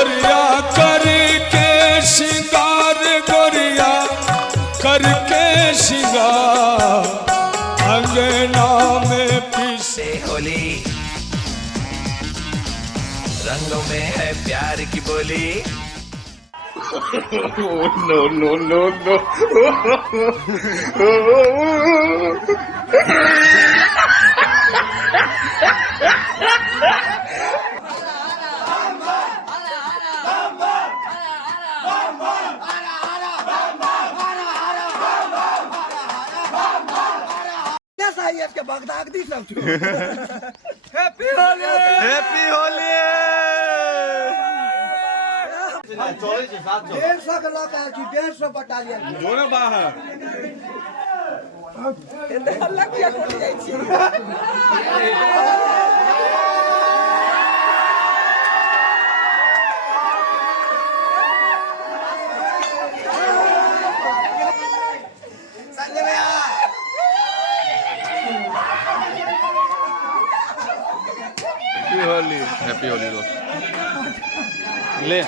गोरिया करके श्रृंगार, गोरिया करके श्रृंगार, अंगना में पीसे होली, रंगों में है प्यार की बोली। No, no, no, no. के बगदाग दी सब हैप्पी होली, हैप्पी होली। 150 के लोग आए छी, 150 बटालियन जोने बाहर अल्लाह किया कोट जाई छी। संजय भैया हैप्पी होली दोस्त ले।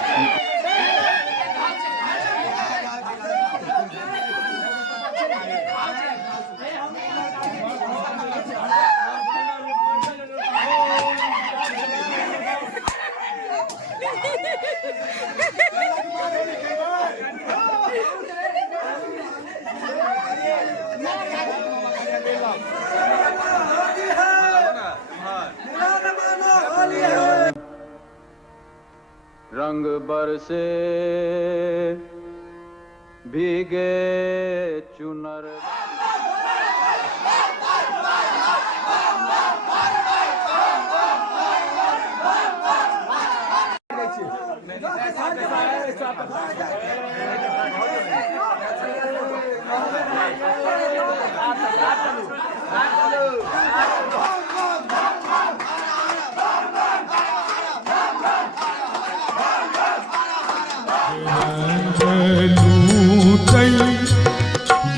रंग बरसे भीगे चुनर।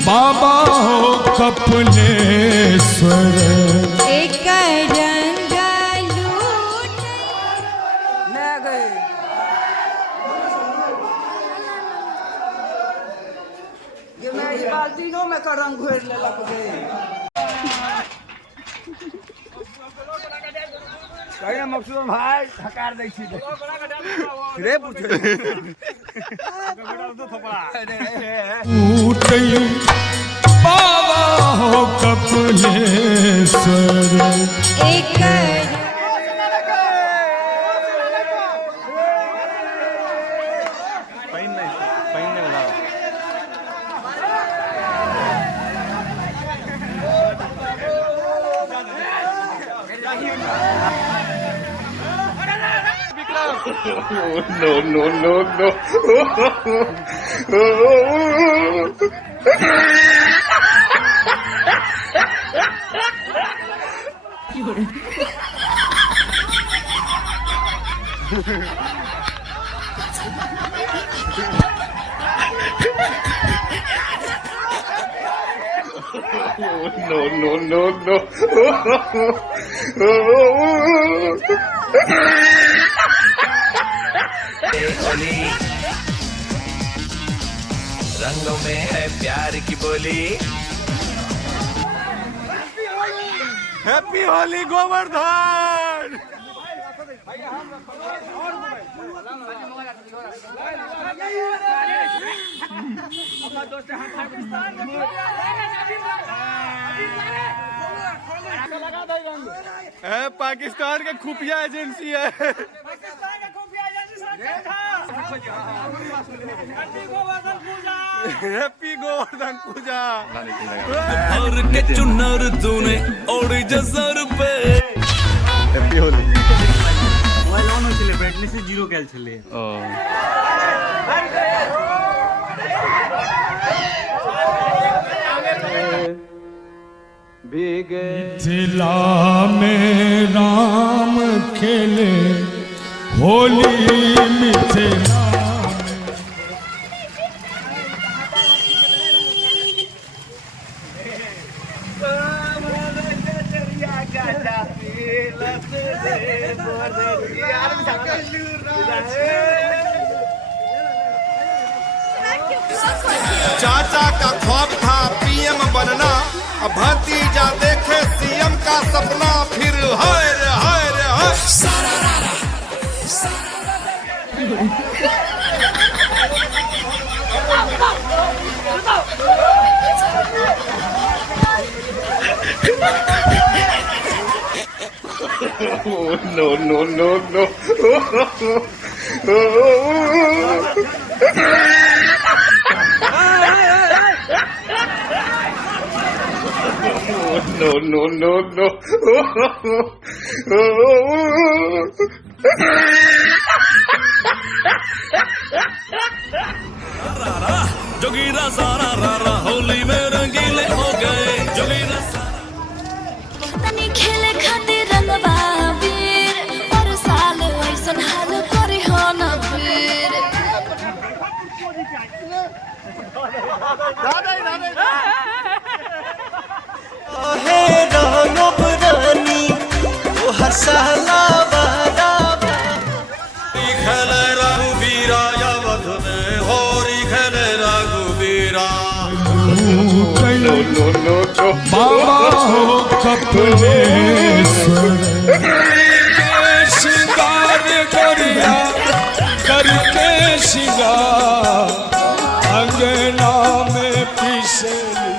बाबा हो कपलेश्वर, एक रंग लूट मैं गए ये मैं ये बाल्टीनों में का रंग घोर ले लग गए। कहिए मकसूद भाई हकार दै छी रे पूछे बाबा हो कपलेश्वर, एक No, no, no, no. No, no, no, no. Holi, रंगों में है प्यार की बोली। हैप्पी होली गोवर्धन। पाकिस्तान के खुफिया एजेंसी है। हैप्पी गोवर्धन पूजा। और के चुनर तूने ओड़ी जसर पे। हैप्पी होली। मोबाइल ऑन होइले बैटरी से 0 कैल छले। भीगे मिथिला में राम खेले होली, मिथिला यार चाचा का ख्वाब था पीएम बनना, अब भतीजा देखे सीएम का सपना, फिर हाय रे हाय रे हाय। Oh, no, no, no, no. No, no, no, no. Jogira सारा रारा होली में रंगीले हो गए। जोगीरा तनी खेले खातिर रंगवा वीर, पर साल ऐसन हाल करी हो न फिर। हे रंगब रानी ओ हर साला बाराबा, खेले रघुवीरा अवध में होरी खेले रघुवीरा। No, no, no, no. बाबा हो कपिलेश्वर श्रृंगार करिया करके श्रृंगार अंगना में पिसली।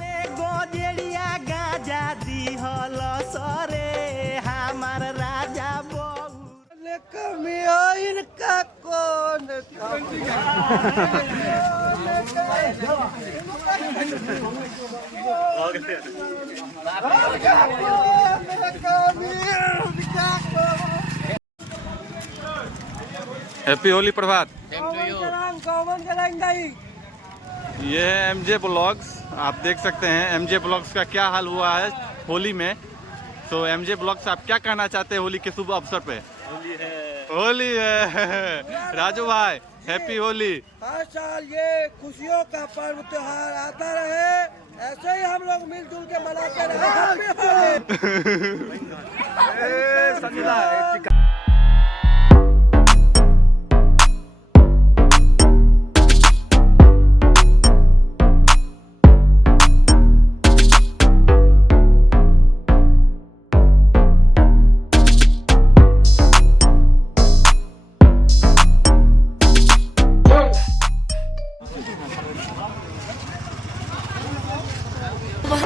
ने गोजेड़िया गाजा दिहल सरे हमार राजा बहू कमिया इनका कौन हैप्पी होली प्रभात। ये है एमजे ब्लॉग्स। आप देख सकते हैं एमजे ब्लॉग्स का क्या हाल हुआ है होली में। तो एमजे ब्लॉग्स आप क्या कहना चाहते हैं होली के शुभ अवसर पे? होली है राजू भाई, हैप्पी होली। हर साल ये खुशियों का पर्व त्योहार आता रहे, ऐसे ही हम लोग मिलजुल के मनाते रहे।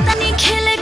तनी खेले